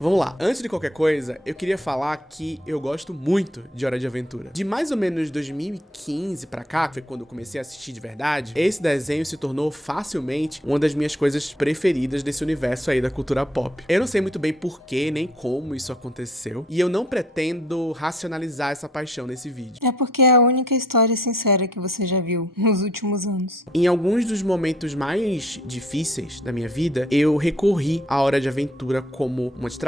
Vamos lá, antes de qualquer coisa, eu queria falar que eu gosto muito de Hora de Aventura. De mais ou menos 2015 pra cá, que foi quando eu comecei a assistir de verdade, esse desenho se tornou facilmente uma das minhas coisas preferidas desse universo aí da cultura pop. Eu não sei muito bem porquê, nem como isso aconteceu, e eu não pretendo racionalizar essa paixão nesse vídeo. É porque é a única história sincera que você já viu nos últimos anos. Em alguns dos momentos mais difíceis da minha vida, eu recorri à Hora de Aventura como uma distração,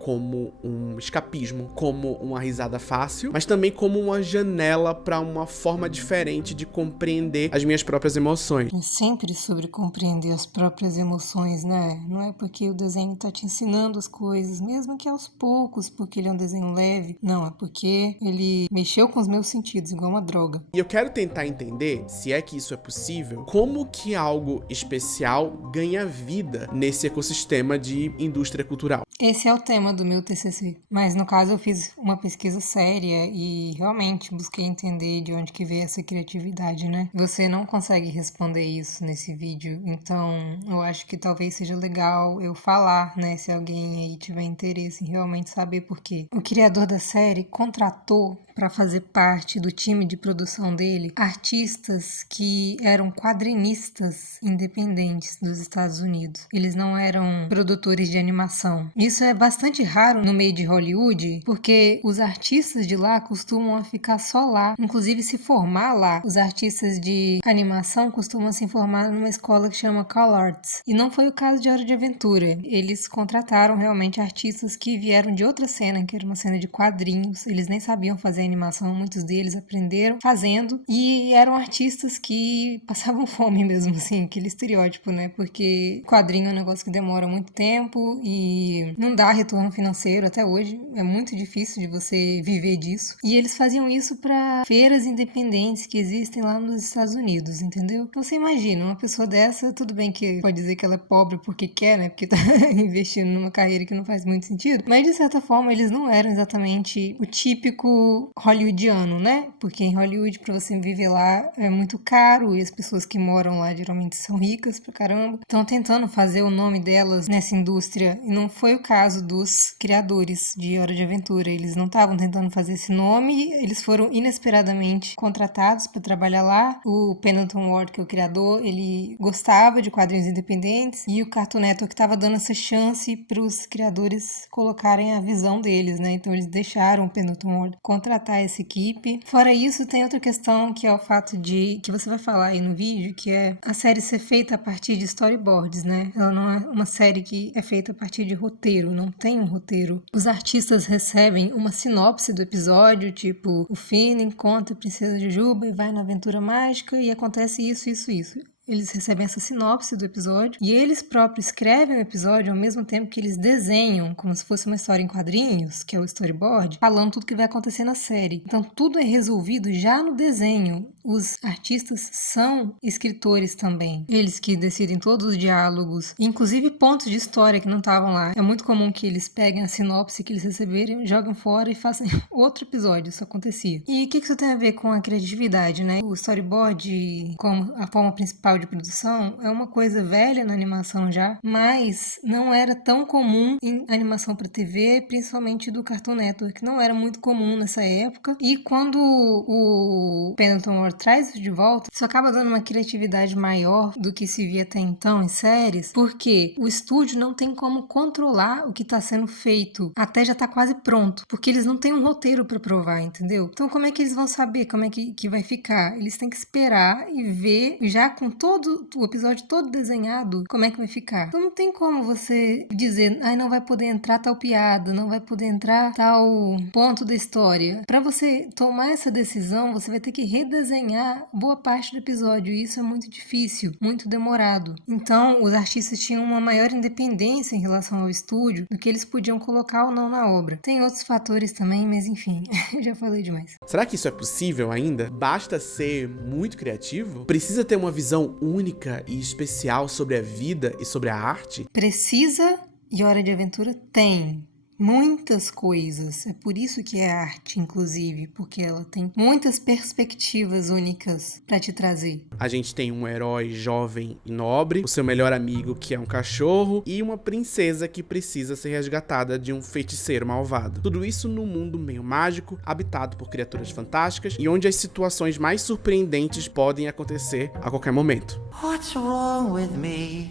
como um escapismo, como uma risada fácil, mas também como uma janela para uma forma diferente de compreender as minhas próprias emoções. É sempre sobre compreender as próprias emoções, né? Não é porque o desenho tá te ensinando as coisas, mesmo que aos poucos, porque ele é um desenho leve. Não, é porque ele mexeu com os meus sentidos, igual uma droga. E eu quero tentar entender, se é que isso é possível, como que algo especial ganha vida nesse ecossistema de indústria cultural. Esse é o tema do meu TCC, mas no caso eu fiz uma pesquisa séria e realmente busquei entender de onde que veio essa criatividade, né? Você não consegue responder isso nesse vídeo, então eu acho que talvez seja legal eu falar, né, se alguém aí tiver interesse em realmente saber por quê. O criador da série contratou para fazer parte do time de produção dele artistas que eram quadrinistas independentes dos Estados Unidos. Eles não eram produtores de animação. Isso é bastante raro no meio de Hollywood, porque os artistas de lá costumam ficar só lá, inclusive se formar lá. Os artistas de animação costumam se formar numa escola que chama CalArts. E não foi o caso de Hora de Aventura. Eles contrataram realmente artistas que vieram de outra cena, que era uma cena de quadrinhos. Eles nem sabiam fazer animação, muitos deles aprenderam fazendo, e eram artistas que passavam fome mesmo, assim, aquele estereótipo, né? Porque quadrinho é um negócio que demora muito tempo e não dá retorno financeiro até hoje, é muito difícil de você viver disso. E eles faziam isso para feiras independentes que existem lá nos Estados Unidos, entendeu? Então você imagina, uma pessoa dessa, tudo bem que pode dizer que ela é pobre porque quer, né? Porque tá investindo numa carreira que não faz muito sentido, mas de certa forma eles não eram exatamente o típico hollywoodiano, né? Porque em Hollywood, pra você viver lá, é muito caro e as pessoas que moram lá geralmente são ricas pra caramba. Estão tentando fazer o nome delas nessa indústria e não foi o caso dos criadores de Hora de Aventura. Eles não estavam tentando fazer esse nome, eles foram inesperadamente contratados para trabalhar lá. O Pendleton Ward, que é o criador, ele gostava de quadrinhos independentes e o Cartoon Network estava dando essa chance para os criadores colocarem a visão deles, né? Então eles deixaram o Pendleton Ward contratar essa equipe. Fora isso, tem outra questão que é o fato de, que você vai falar aí no vídeo, que é a série ser feita a partir de storyboards, né? Ela não é uma série que é feita a partir de roteiro, não tem um roteiro. Os artistas recebem uma sinopse do episódio, tipo, o Finn encontra a Princesa Jujuba e vai na aventura mágica e acontece isso, isso, isso. Eles recebem essa sinopse do episódio e eles próprios escrevem o episódio ao mesmo tempo que eles desenham, como se fosse uma história em quadrinhos, que é o storyboard, falando tudo que vai acontecer na série. Então tudo é resolvido já no desenho. Os artistas são escritores também. Eles que decidem todos os diálogos, inclusive pontos de história que não estavam lá. É muito comum que eles peguem a sinopse que eles receberem, jogam fora e façam outro episódio. Isso acontecia. E o que isso tem a ver com a criatividade, né? O storyboard, como a forma principal de produção, é uma coisa velha na animação já, mas não era tão comum em animação para TV, principalmente do Cartoon Network, não era muito comum nessa época. E quando o Pendleton Ward traz isso de volta, isso acaba dando uma criatividade maior do que se via até então em séries, porque o estúdio não tem como controlar o que está sendo feito, até já tá quase pronto, porque eles não têm um roteiro para provar, entendeu? Então como é que eles vão saber como é que vai ficar? Eles têm que esperar e ver, já com todo o episódio todo desenhado, como é que vai ficar. Então não tem como você dizer, não vai poder entrar tal piada, não vai poder entrar tal ponto da história. Para você tomar essa decisão, você vai ter que redesenhar boa parte do episódio, e isso é muito difícil, muito demorado. Então os artistas tinham uma maior independência em relação ao estúdio do que eles podiam colocar ou não na obra. Tem outros fatores também, mas enfim, já falei demais. Será que isso é possível ainda? Basta ser muito criativo? Precisa ter uma visão única e especial sobre a vida e sobre a arte? Precisa, e Hora de Aventura tem. muitas coisas. É por isso que é arte, inclusive, porque ela tem muitas perspectivas únicas pra te trazer. A gente tem um herói jovem e nobre, o seu melhor amigo que é um cachorro e uma princesa que precisa ser resgatada de um feiticeiro malvado. Tudo isso num mundo meio mágico, habitado por criaturas fantásticas e onde as situações mais surpreendentes podem acontecer a qualquer momento. What's wrong with me?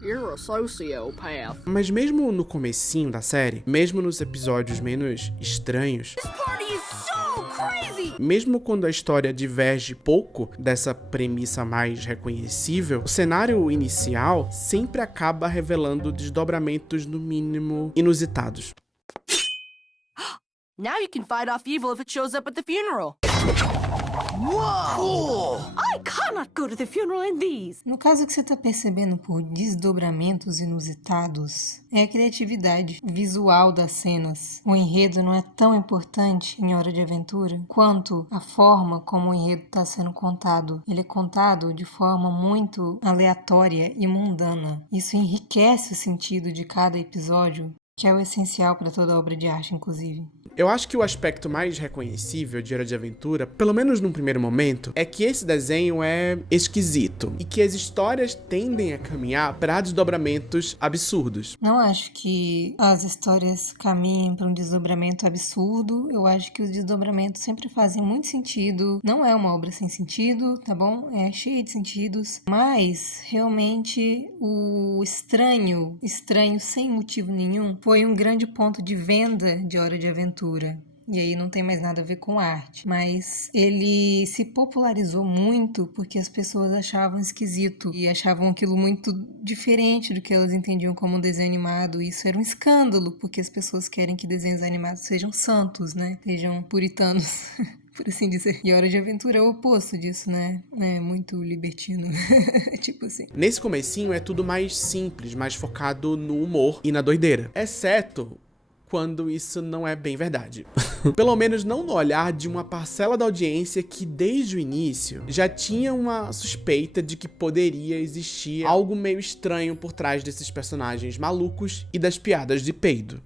You're a sociopath. Mas mesmo no comecinho da série, mesmo nos episódios menos estranhos, This party is so crazy! mesmo quando a história diverge pouco dessa premissa mais reconhecível, o cenário inicial sempre acaba revelando desdobramentos no mínimo inusitados. Now you can fight off evil if it shows up at the funeral. Whoa! Cool! I cannot go to the funeral in these. No caso que você tá percebendo por desdobramentos inusitados, é a criatividade visual das cenas. O enredo não é tão importante em Hora de Aventura quanto a forma como o enredo está sendo contado. Ele é contado de forma muito aleatória e mundana. Isso enriquece o sentido de cada episódio, que é o essencial para toda obra de arte, inclusive. Eu acho que o aspecto mais reconhecível de Hora de Aventura, pelo menos num primeiro momento, é que esse desenho é esquisito e que as histórias tendem a caminhar para desdobramentos absurdos. Não acho que as histórias caminhem para um desdobramento absurdo. Eu acho que os desdobramentos sempre fazem muito sentido. Não é uma obra sem sentido, tá bom? É cheia de sentidos. Mas, realmente, o estranho sem motivo nenhum, foi um grande ponto de venda de Hora de Aventura. E aí não tem mais nada a ver com arte. Mas ele se popularizou muito porque as pessoas achavam esquisito e achavam aquilo muito diferente do que elas entendiam como um desenho animado. E isso era um escândalo, porque as pessoas querem que desenhos animados sejam santos, né? Sejam puritanos. Por assim dizer. E Hora de Aventura é o oposto disso, né? É muito libertino. Tipo assim. Nesse comecinho é tudo mais simples, mais focado no humor e na doideira. Exceto quando isso não é bem verdade. Pelo menos não no olhar de uma parcela da audiência que desde o início já tinha uma suspeita de que poderia existir algo meio estranho por trás desses personagens malucos e das piadas de peido.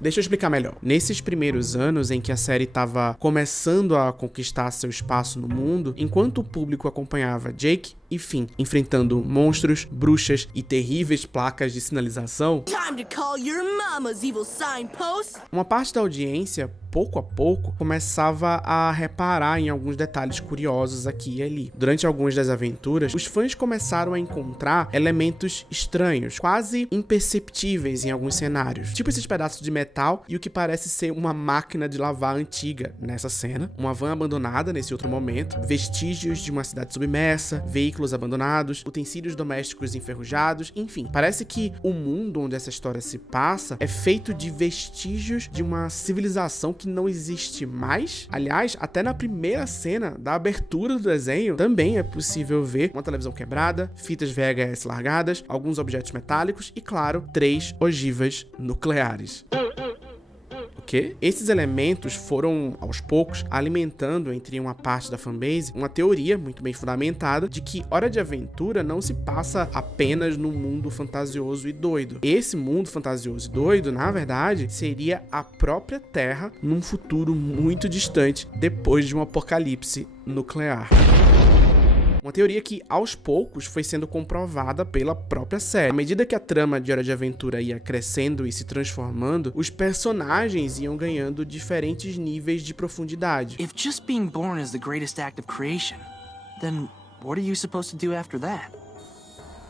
Deixa eu explicar melhor. Nesses primeiros anos em que a série estava começando a conquistar seu espaço no mundo, enquanto o público acompanhava Jake e Finn enfrentando monstros, bruxas e terríveis placas de sinalização, Time to call your mama's evil signpost. uma parte da audiência, pouco a pouco, começava a reparar em alguns detalhes curiosos aqui e ali. Durante algumas das aventuras, os fãs começaram a encontrar elementos estranhos, quase imperceptíveis em alguns cenários, tipo esses pedaços de metal e o que parece ser uma máquina de lavar antiga nessa cena, uma van abandonada nesse outro momento, vestígios de uma cidade submersa, veículos abandonados, utensílios domésticos enferrujados, enfim, parece que o mundo onde essa história se passa é feito de vestígios de uma civilização que não existe mais. Aliás, até na primeira cena da abertura do desenho, também é possível ver uma televisão quebrada, fitas VHS largadas, alguns objetos metálicos e, claro, 3 ogivas nucleares. Esses elementos foram, aos poucos, alimentando entre uma parte da fanbase uma teoria muito bem fundamentada de que Hora de Aventura não se passa apenas num mundo fantasioso e doido. Esse mundo fantasioso e doido, na verdade, seria a própria Terra num futuro muito distante depois de um apocalipse nuclear. Uma teoria que, aos poucos, foi sendo comprovada pela própria série. À medida que a trama de Hora de Aventura ia crescendo e se transformando, os personagens iam ganhando diferentes níveis de profundidade. If just being born is the greatest act of creation, then what are you supposed to do after that?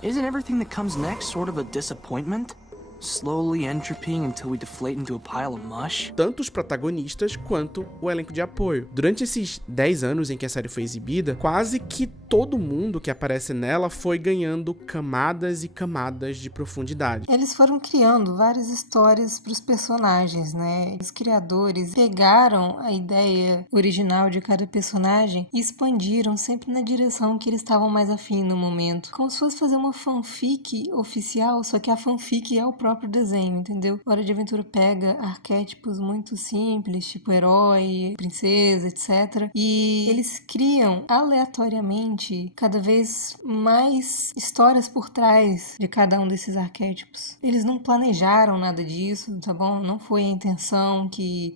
Isn't everything that comes next sort of a disappointment? Slowly entropying until we deflate into a pile of mush? Tanto os protagonistas quanto o elenco de apoio. Durante esses 10 anos em que a série foi exibida, quase que todo mundo que aparece nela foi ganhando camadas e camadas de profundidade. Eles foram criando várias histórias para os personagens, né? Os criadores pegaram a ideia original de cada personagem e expandiram sempre na direção que eles estavam mais afim no momento. Como se fosse fazer uma fanfic oficial, só que a fanfic é o próprio próprio desenho, entendeu? Hora de Aventura pega arquétipos muito simples, tipo herói, princesa, etc. E eles criam aleatoriamente cada vez mais histórias por trás de cada um desses arquétipos. Eles não planejaram nada disso, tá bom? Não foi a intenção que,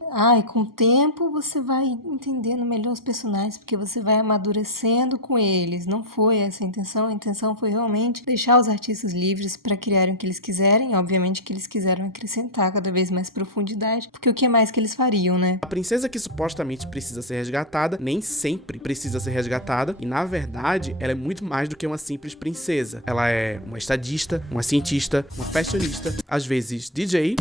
com o tempo você vai entendendo melhor os personagens, porque você vai amadurecendo com eles. Não foi essa a intenção foi realmente deixar os artistas livres para criarem o que eles quiserem. Obviamente que eles quiseram acrescentar cada vez mais profundidade, porque o que mais que eles fariam, né? A princesa que supostamente precisa ser resgatada, nem sempre precisa ser resgatada, e na verdade, ela é muito mais do que uma simples princesa. Ela é uma estadista, uma cientista, uma fashionista, às vezes DJ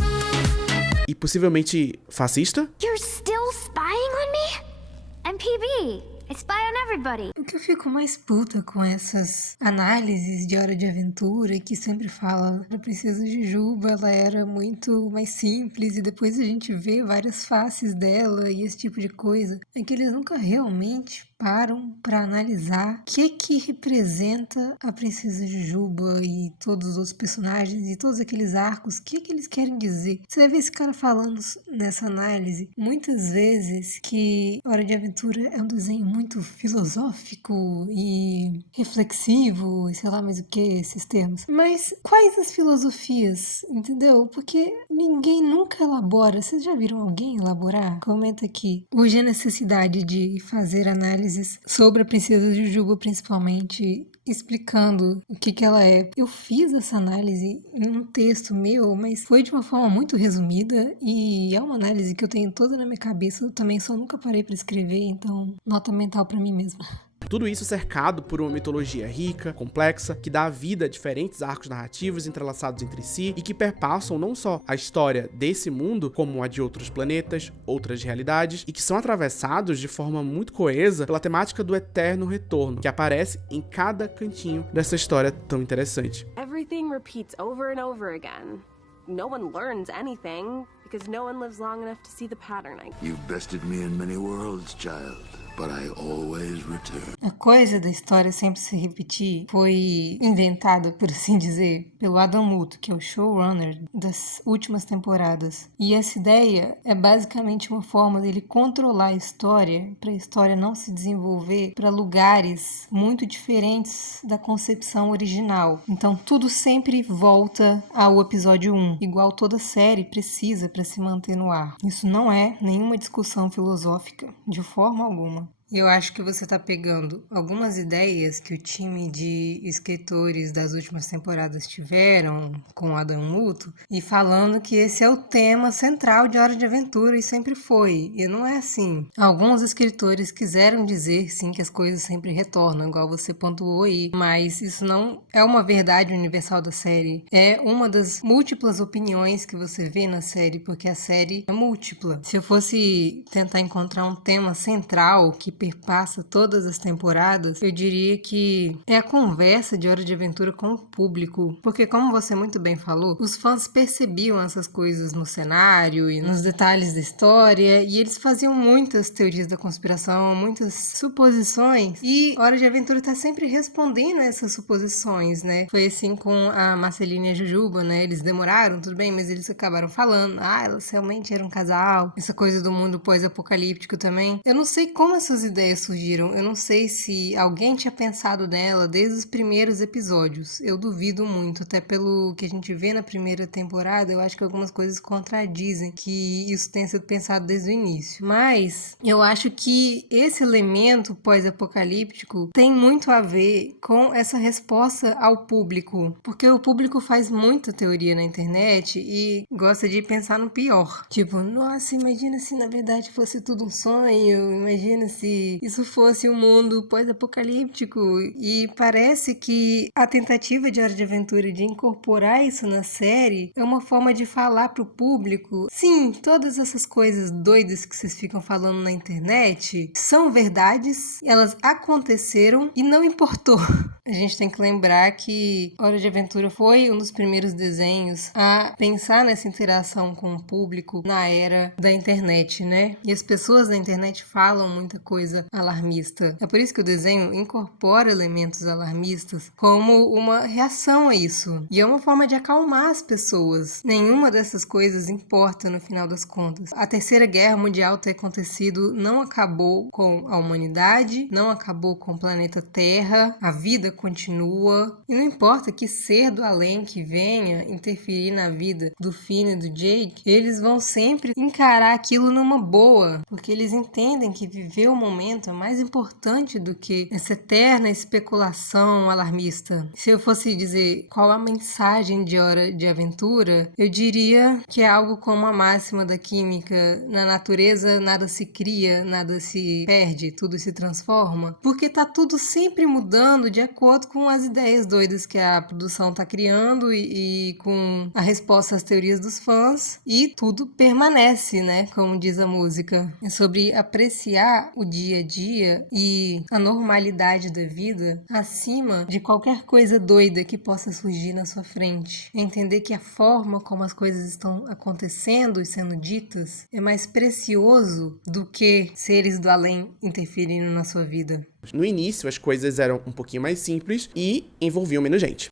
e possivelmente fascista. You're still spying on me? I'm PB. I spy on everybody. O que eu fico mais puta com essas análises de Hora de Aventura, que sempre fala da princesa Jujuba, ela era muito mais simples, e depois a gente vê várias faces dela e esse tipo de coisa, é que eles nunca realmente param para analisar o que representa a princesa Jujuba e todos os outros personagens e todos aqueles arcos, o que eles querem dizer. Você vai ver esse cara falando nessa análise muitas vezes que Hora de Aventura é um desenho muito filosófico e reflexivo, e sei lá mais o que, esses termos. Mas quais as filosofias, entendeu? Porque ninguém nunca elabora. Vocês já viram alguém elaborar? Comenta aqui. Hoje a necessidade de fazer análises sobre a princesa Jujuba, principalmente, explicando o que ela é. Eu fiz essa análise em um texto meu, mas foi de uma forma muito resumida, e é uma análise que eu tenho toda na minha cabeça. Eu também só nunca parei para escrever, então nota mental para mim mesma. Tudo isso cercado por uma mitologia rica, complexa, que dá vida a diferentes arcos narrativos entrelaçados entre si e que perpassam não só a história desse mundo, como a de outros planetas, outras realidades, e que são atravessados de forma muito coesa pela temática do eterno retorno, que aparece em cada cantinho dessa história tão interessante. Everything repeats over and over again. No one learns anything because no one lives long enough to see the pattern. You've bested me in many worlds, child. But I always return. A coisa da história sempre se repetir foi inventada, por assim dizer, pelo Adam Muto, que é o showrunner das últimas temporadas. E essa ideia é basicamente uma forma dele controlar a história, para a história não se desenvolver para lugares muito diferentes da concepção original. Então tudo sempre volta ao episódio 1, igual toda série precisa para se manter no ar. Isso não é nenhuma discussão filosófica, de forma alguma. Eu acho que você está pegando algumas ideias que o time de escritores das últimas temporadas tiveram com o Adam Muto e falando que esse é o tema central de Hora de Aventura e sempre foi. E não é assim. Alguns escritores quiseram dizer, sim, que as coisas sempre retornam, igual você pontuou aí, mas isso não é uma verdade universal da série. É uma das múltiplas opiniões que você vê na série, porque a série é múltipla. Se eu fosse tentar encontrar um tema central que perpassa todas as temporadas, eu diria que é a conversa de Hora de Aventura com o público, porque como você muito bem falou, os fãs percebiam essas coisas no cenário e nos detalhes da história, e eles faziam muitas teorias da conspiração, muitas suposições, e Hora de Aventura tá sempre respondendo a essas suposições, né? Foi assim com a Marceline e a Jujuba, né? Eles demoraram, tudo bem, mas eles acabaram falando, elas realmente eram um casal, essa coisa do mundo pós-apocalíptico também. Eu não sei como essas ideias surgiram, eu não sei se alguém tinha pensado nela desde os primeiros episódios. Eu duvido muito, até pelo que a gente vê na primeira temporada, eu acho que algumas coisas contradizem que isso tenha sido pensado desde o início. Mas eu acho que esse elemento pós-apocalíptico tem muito a ver com essa resposta ao público, porque o público faz muita teoria na internet e gosta de pensar no pior. Tipo, nossa, imagina se na verdade fosse tudo um sonho, imagina se isso fosse um mundo pós-apocalíptico, e parece que a tentativa de Hora de Aventura de incorporar isso na série é uma forma de falar pro público, sim, todas essas coisas doidas que vocês ficam falando na internet são verdades, elas aconteceram e não importou. A gente tem que lembrar que Hora de Aventura foi um dos primeiros desenhos a pensar nessa interação com o público na era da internet, né? E as pessoas da internet falam muita coisa coisa alarmista. É por isso que o desenho incorpora elementos alarmistas como uma reação a isso. E é uma forma de acalmar as pessoas. Nenhuma dessas coisas importa no final das contas. A Terceira Guerra Mundial ter acontecido não acabou com a humanidade, não acabou com o planeta Terra, a vida continua. E não importa que ser do além que venha interferir na vida do Finn e do Jake, eles vão sempre encarar aquilo numa boa, porque eles entendem que viver o momento é mais importante do que essa eterna especulação alarmista. Se eu fosse dizer qual a mensagem de Hora de Aventura, eu diria que é algo como a máxima da química: na natureza nada se cria, nada se perde, tudo se transforma, porque tá tudo sempre mudando de acordo com as ideias doidas que a produção tá criando e com a resposta às teorias dos fãs, e tudo permanece, né, como diz a música. É sobre apreciar o dia a dia e a normalidade da vida acima de qualquer coisa doida que possa surgir na sua frente. É entender que a forma como as coisas estão acontecendo e sendo ditas é mais precioso do que seres do além interferindo na sua vida. No início, as coisas eram um pouquinho mais simples e envolviam menos gente.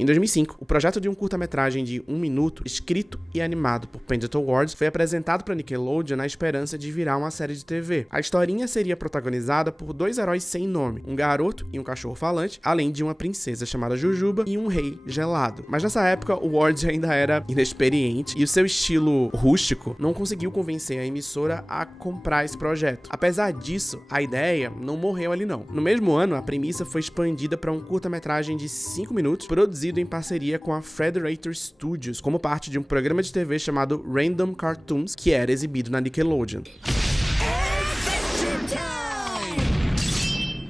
Em 2005, o projeto de um curta-metragem de 1 minuto, escrito e animado por Pendleton Ward, foi apresentado para Nickelodeon na esperança de virar uma série de TV. A historinha seria protagonizada por 2 heróis sem nome, um garoto e um cachorro falante, além de uma princesa chamada Jujuba e um rei gelado. Mas nessa época, o Ward ainda era inexperiente e o seu estilo rústico não conseguiu convencer a emissora a comprar esse projeto. Apesar disso, a ideia não morreu ali não. No mesmo ano, a premissa foi expandida para um curta-metragem de 5 minutos, produzido em parceria com a Frederator Studios, como parte de um programa de TV chamado Random Cartoons, que era exibido na Nickelodeon.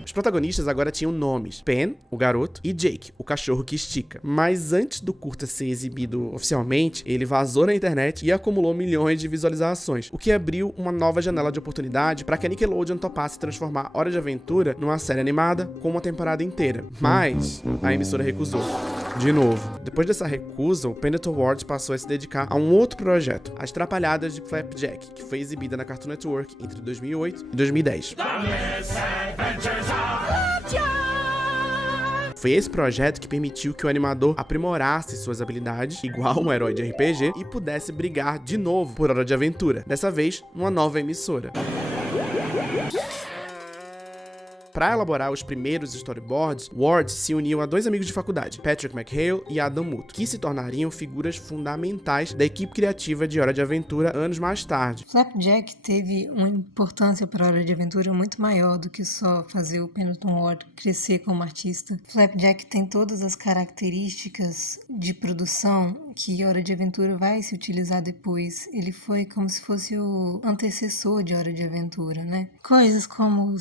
Os protagonistas agora tinham nomes: Pen, o garoto, e Jake, o cachorro que estica. Mas antes do curta ser exibido oficialmente, ele vazou na internet e acumulou milhões de visualizações, o que abriu uma nova janela de oportunidade para que a Nickelodeon topasse transformar Hora de Aventura numa série animada com uma temporada inteira. Mas a emissora recusou. De novo. Depois dessa recusa, o Pendleton Ward passou a se dedicar a um outro projeto, As Trapalhadas de Flapjack, que foi exibida na Cartoon Network entre 2008 e 2010. Foi esse projeto que permitiu que o animador aprimorasse suas habilidades, igual um herói de RPG, e pudesse brigar de novo por Hora de Aventura, dessa vez numa nova emissora. Para elaborar os primeiros storyboards, Ward se uniu a 2 amigos de faculdade, Patrick McHale e Adam Muth, que se tornariam figuras fundamentais da equipe criativa de Hora de Aventura anos mais tarde. Flapjack teve uma importância para a Hora de Aventura muito maior do que só fazer o Pendleton Ward crescer como artista. Flapjack tem todas as características de produção que Hora de Aventura vai se utilizar depois. Ele foi como se fosse o antecessor de Hora de Aventura, né? Coisas como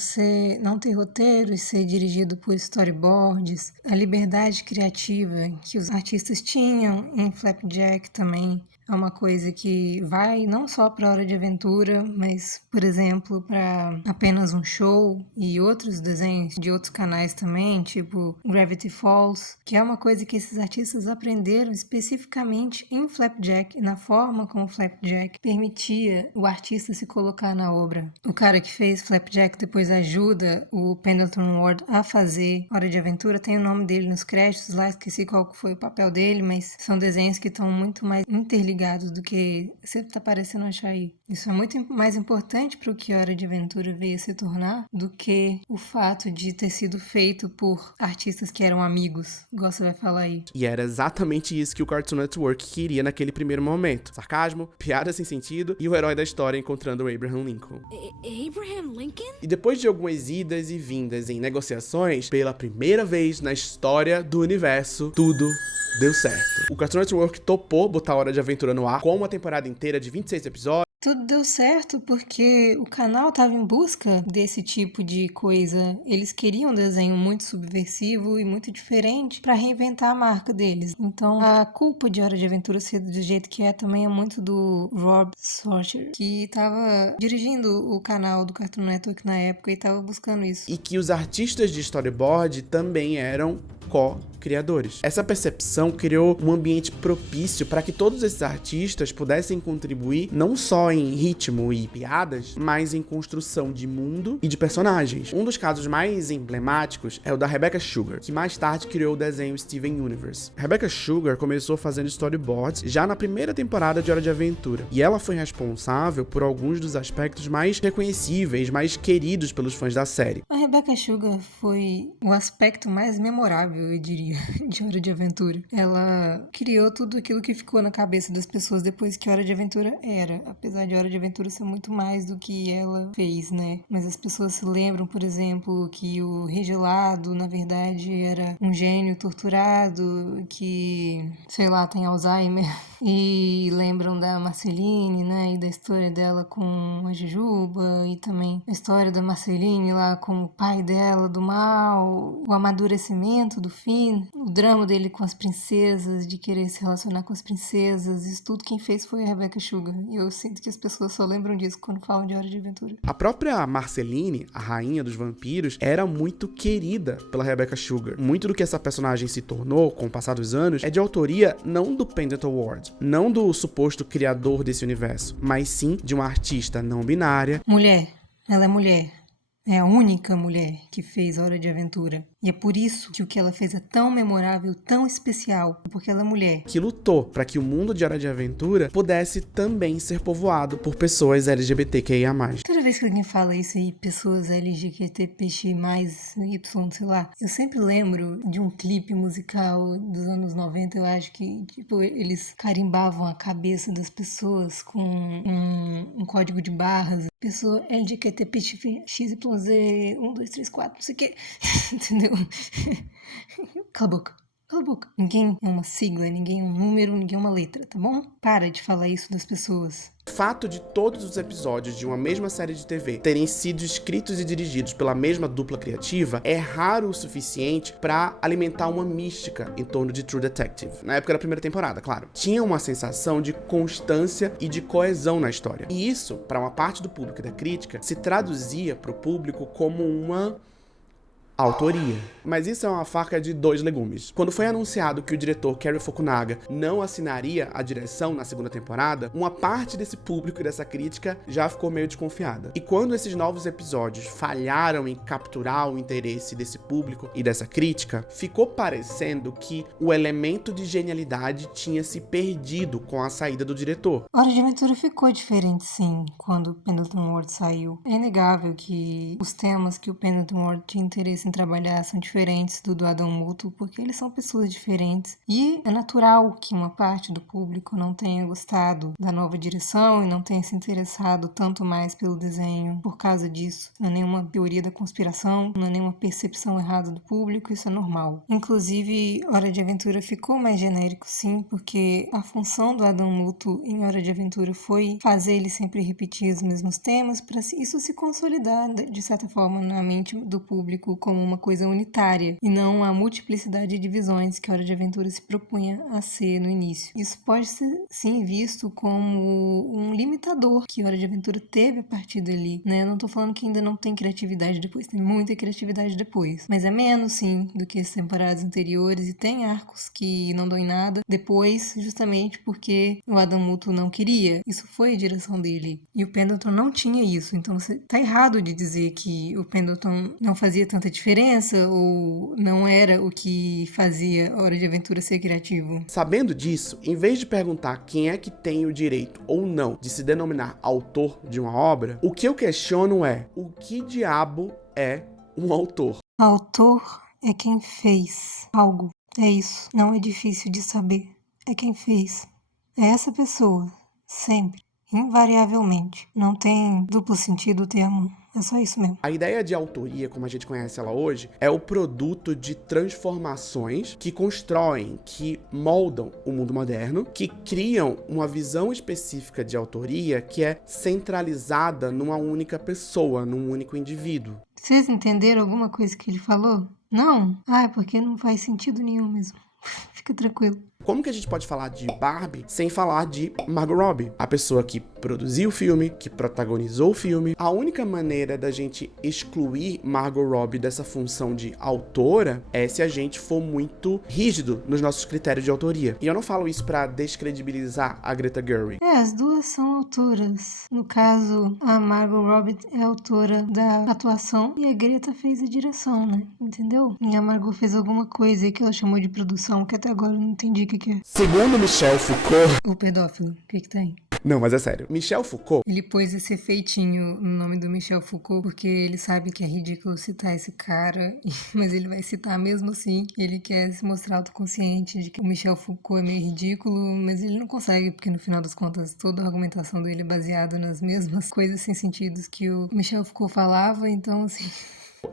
não ter roteiro e ser dirigido por storyboards, a liberdade criativa que os artistas tinham em Flapjack também é uma coisa que vai não só para Hora de Aventura, mas, por exemplo, para Apenas um Show e outros desenhos de outros canais também, tipo Gravity Falls, que é uma coisa que esses artistas aprenderam especificamente em Flapjack, na forma como Flapjack permitia o artista se colocar na obra. O cara que fez Flapjack depois ajuda o Pendleton Ward a fazer Hora de Aventura, tem o nome dele nos créditos lá, esqueci qual foi o papel dele, mas são desenhos que estão muito mais interligados do que você tá parecendo achar aí. Isso é muito mais importante para o que Hora de Aventura veio a se tornar do que o fato de ter sido feito por artistas que eram amigos, igual você vai falar aí. E era exatamente isso que o Cartoon Network queria naquele primeiro momento. Sarcasmo, piada sem sentido e o herói da história encontrando o Abraham Lincoln. Abraham Lincoln? E depois de algumas idas e vindas em negociações, pela primeira vez na história do universo, tudo deu certo. O Cartoon Network topou botar Hora de Aventura no ar com uma temporada inteira de 26 episódios. Tudo deu certo porque o canal estava em busca desse tipo de coisa. Eles queriam um desenho muito subversivo e muito diferente para reinventar a marca deles. Então, a culpa de Hora de Aventura ser do jeito que é também é muito do Rob Sorcher, que estava dirigindo o canal do Cartoon Network na época e estava buscando isso. E que os artistas de storyboard também eram co-criadores. Essa percepção criou um ambiente propício para que todos esses artistas pudessem contribuir não só só em ritmo e piadas, mas em construção de mundo e de personagens. Um dos casos mais emblemáticos é o da Rebecca Sugar, que mais tarde criou o desenho Steven Universe. Rebecca Sugar começou fazendo storyboards já na primeira temporada de Hora de Aventura, e ela foi responsável por alguns dos aspectos mais reconhecíveis, mais queridos pelos fãs da série. A Rebecca Sugar foi o aspecto mais memorável, eu diria, de Hora de Aventura. Ela criou tudo aquilo que ficou na cabeça das pessoas depois que Hora de Aventura era. Apesar de Hora de Aventura ser muito mais do que ela fez, né? Mas as pessoas se lembram, por exemplo, que o Regelado, na verdade, era um gênio torturado, que, sei lá, tem Alzheimer. E lembram da Marceline, né? E da história dela com a Jujuba. E também a história da Marceline lá com o pai dela, do mal. O amadurecimento do Finn. O drama dele com as princesas, de querer se relacionar com as princesas. Isso tudo quem fez foi a Rebecca Sugar. E eu sinto que as pessoas só lembram disso quando falam de Hora de Aventura. A própria Marceline, a rainha dos vampiros, era muito querida pela Rebecca Sugar. Muito do que essa personagem se tornou com o passar dos anos é de autoria não do Pendleton Ward, não do suposto criador desse universo, mas sim de uma artista não binária. Mulher. Ela é mulher. É a única mulher que fez Hora de Aventura. E é por isso que o que ela fez é tão memorável, tão especial, porque ela é mulher. Que lutou para que o mundo de Hora de Aventura pudesse também ser povoado por pessoas LGBTQIA+. Toda vez que alguém fala isso aí, pessoas LGBTPX+, Y, sei lá, eu sempre lembro de um clipe musical dos anos 90, eu acho que, tipo, eles carimbavam a cabeça das pessoas com um código de barras. Pessoa LGBTPXYZ, 1, 2, 3, 4, não sei o que, entendeu? Cala a boca. Cala a boca. Ninguém é uma sigla, ninguém é um número, ninguém é uma letra, tá bom? Para de falar isso das pessoas. O fato de todos os episódios de uma mesma série de TV terem sido escritos e dirigidos pela mesma dupla criativa é raro o suficiente para alimentar uma mística em torno de True Detective. Na época da primeira temporada, claro. Tinha uma sensação de constância e de coesão na história. E isso, para uma parte do público e da crítica, se traduzia para o público como uma autoria. Mas isso é uma faca de dois legumes. Quando foi anunciado que o diretor Cary Fukunaga não assinaria a direção na segunda temporada, uma parte desse público e dessa crítica já ficou meio desconfiada. E quando esses novos episódios falharam em capturar o interesse desse público e dessa crítica, ficou parecendo que o elemento de genialidade tinha se perdido com a saída do diretor. Hora de Aventura ficou diferente, sim, quando o Pendleton Ward saiu. É inegável que os temas que o Pendleton Ward tinha interesse em trabalhar são diferentes do Adam Muto, porque eles são pessoas diferentes. E é natural que uma parte do público não tenha gostado da nova direção e não tenha se interessado tanto mais pelo desenho por causa disso. Não é nenhuma teoria da conspiração, não é nenhuma percepção errada do público, isso é normal. Inclusive, Hora de Aventura ficou mais genérico, sim, porque a função do Adam Muto em Hora de Aventura foi fazer ele sempre repetir os mesmos temas para isso se consolidar, de certa forma, na mente do público como uma coisa unitária e não a multiplicidade de visões que a Hora de Aventura se propunha a ser no início. Isso pode ser, sim, visto como um limitador que a Hora de Aventura teve a partir dali, né? Eu não tô falando que ainda não tem criatividade depois, tem muita criatividade depois, mas é menos, sim, do que as temporadas anteriores e tem arcos que não dão em nada depois, justamente porque o Adam Muto não queria. Isso foi a direção dele. E o Pendleton não tinha isso, então você tá errado de dizer que o Pendleton não fazia tanta diferença ou não era o que fazia a Hora de Aventura ser criativo. Sabendo disso, em vez de perguntar quem é que tem o direito ou não de se denominar autor de uma obra, o que eu questiono é: o que diabo é um autor? Autor é quem fez algo. É isso. Não é difícil de saber. É quem fez. É essa pessoa. Sempre. Invariavelmente. Não tem duplo sentido o termo. É só isso mesmo. A ideia de autoria, como a gente conhece ela hoje, é o produto de transformações que constroem, que moldam o mundo moderno, que criam uma visão específica de autoria que é centralizada numa única pessoa, num único indivíduo. Vocês entenderam alguma coisa que ele falou? Não? Ah, é porque não faz sentido nenhum mesmo. Fica tranquilo. Como que a gente pode falar de Barbie sem falar de Margot Robbie? A pessoa que produziu o filme, que protagonizou o filme. A única maneira da gente excluir Margot Robbie dessa função de autora é se a gente for muito rígido nos nossos critérios de autoria. E eu não falo isso pra descredibilizar a Greta Gerwig. As duas são autoras. No caso, a Margot Robbie é autora da atuação e a Greta fez a direção, né? Entendeu? E a Margot fez alguma coisa aí que ela chamou de produção, que até agora eu não entendi o que é. Segundo Michel Foucault... O pedófilo, o que tem? Não, mas é sério. Michel Foucault... Ele pôs esse efeitinho no nome do Michel Foucault porque ele sabe que é ridículo citar esse cara, mas ele vai citar mesmo assim. Ele quer se mostrar autoconsciente de que o Michel Foucault é meio ridículo, mas ele não consegue, porque no final das contas toda a argumentação dele é baseada nas mesmas coisas sem sentidos que o Michel Foucault falava, então assim...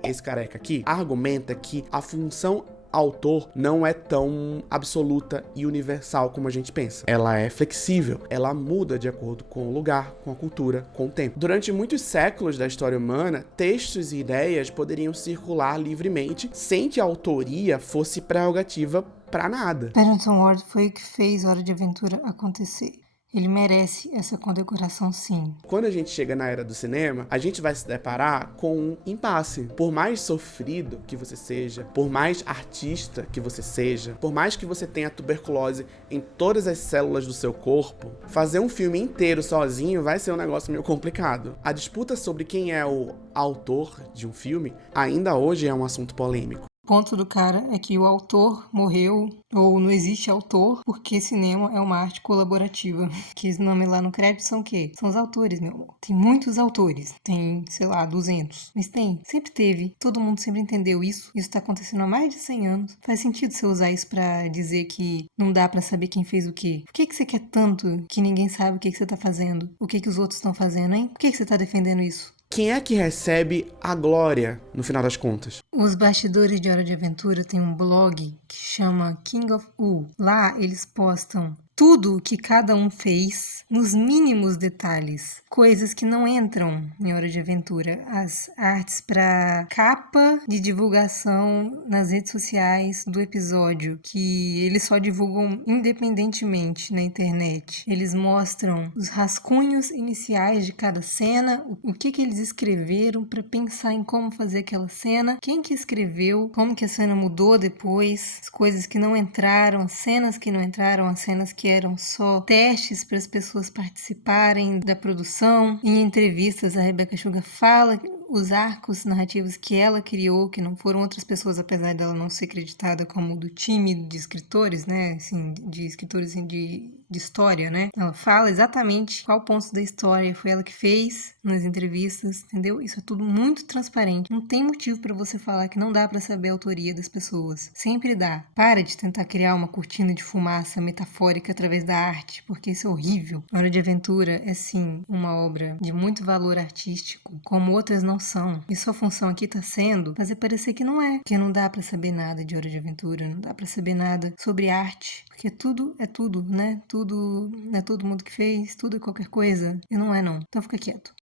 Esse careca aqui argumenta que a função autor não é tão absoluta e universal como a gente pensa. Ela é flexível, ela muda de acordo com o lugar, com a cultura, com o tempo. Durante muitos séculos da história humana, textos e ideias poderiam circular livremente sem que a autoria fosse prerrogativa pra nada. Harrison Ford foi o que fez Hora de Aventura acontecer. Ele merece essa condecoração, sim. Quando a gente chega na era do cinema, a gente vai se deparar com um impasse. Por mais sofrido que você seja, por mais artista que você seja, por mais que você tenha tuberculose em todas as células do seu corpo, fazer um filme inteiro sozinho vai ser um negócio meio complicado. A disputa sobre quem é o autor de um filme ainda hoje é um assunto polêmico. O ponto do cara é que o autor morreu, ou não existe autor, porque cinema é uma arte colaborativa. Que esse nome lá no crédito são o quê? São os autores, meu amor. Tem muitos autores. Tem, sei lá, 200. Mas tem. Sempre teve. Todo mundo sempre entendeu isso. Isso tá acontecendo há mais de 100 anos. Faz sentido você usar isso pra dizer que não dá pra saber quem fez o quê. Por que você quer tanto que ninguém sabe o que você tá fazendo? O que os outros estão fazendo, hein? Por que você tá defendendo isso? Quem é que recebe a glória no final das contas? Os bastidores de Hora de Aventura têm um blog que chama King of U. Lá eles postam tudo o que cada um fez, nos mínimos detalhes. Coisas que não entram em Hora de Aventura. As artes para capa de divulgação nas redes sociais do episódio, que eles só divulgam independentemente na internet. Eles mostram os rascunhos iniciais de cada cena, o que eles escreveram para pensar em como fazer aquela cena, quem que escreveu, como que a cena mudou depois, as coisas que não entraram, as cenas que não entraram, as cenas que eram só testes para as pessoas participarem da produção. Em entrevistas, a Rebecca Sugar fala os arcos narrativos que ela criou, que não foram outras pessoas, apesar dela não ser creditada como do time de escritores, né, assim, de escritores assim, de história, né? Ela fala exatamente qual ponto da história foi ela que fez nas entrevistas, entendeu? Isso é tudo muito transparente. Não tem motivo para você falar que não dá para saber a autoria das pessoas. Sempre dá. Para de tentar criar uma cortina de fumaça metafórica através da arte, porque isso é horrível. Hora de Aventura é sim uma obra de muito valor artístico, como outras não são. E sua função aqui tá sendo fazer parecer que não é, que não dá para saber nada de Hora de Aventura, não dá para saber nada sobre arte, porque tudo é tudo, né? Tudo é todo mundo que fez, tudo é qualquer coisa, e não é não. Então fica quieto.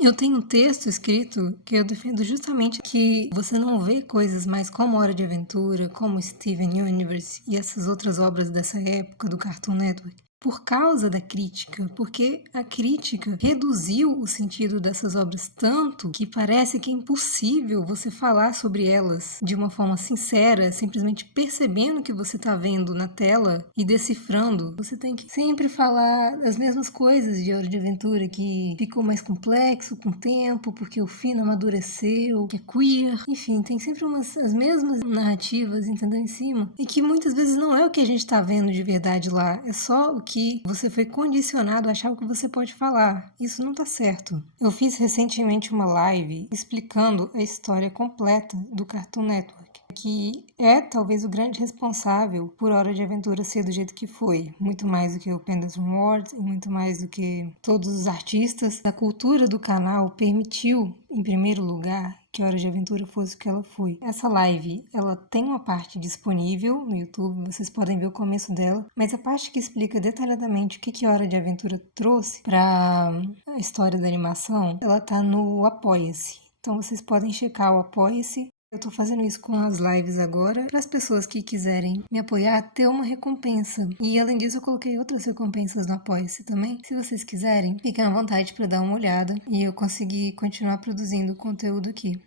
Eu tenho um texto escrito que eu defendo justamente que você não vê coisas mais como Hora de Aventura, como Steven Universe e essas outras obras dessa época do Cartoon Network por causa da crítica, porque a crítica reduziu o sentido dessas obras tanto que parece que é impossível você falar sobre elas de uma forma sincera, simplesmente percebendo o que você está vendo na tela e decifrando. Você tem que sempre falar as mesmas coisas de Hora de Aventura, que ficou mais complexo com o tempo, porque o Finn amadureceu, que é queer, enfim, tem sempre as mesmas narrativas, entendeu, em cima, e que muitas vezes não é o que a gente está vendo de verdade lá, é só o que você foi condicionado a achar o que você pode falar. Isso não tá certo. Eu fiz recentemente uma live explicando a história completa do Cartoon Network, que é talvez o grande responsável por Hora de Aventura ser do jeito que foi. Muito mais do que o Pendleton Ward e muito mais do que todos os artistas. A cultura do canal permitiu, em primeiro lugar, que Hora de Aventura fosse o que ela foi. Essa live, ela tem uma parte disponível no YouTube, vocês podem ver o começo dela, mas a parte que explica detalhadamente o que Hora de Aventura trouxe para a história da animação, ela tá no Apoia-se. Então vocês podem checar o Apoia-se. Eu tô fazendo isso com as lives agora, para as pessoas que quiserem me apoiar ter uma recompensa. E além disso, eu coloquei outras recompensas no Apoia-se também. Se vocês quiserem, fiquem à vontade para dar uma olhada e eu conseguir continuar produzindo conteúdo aqui.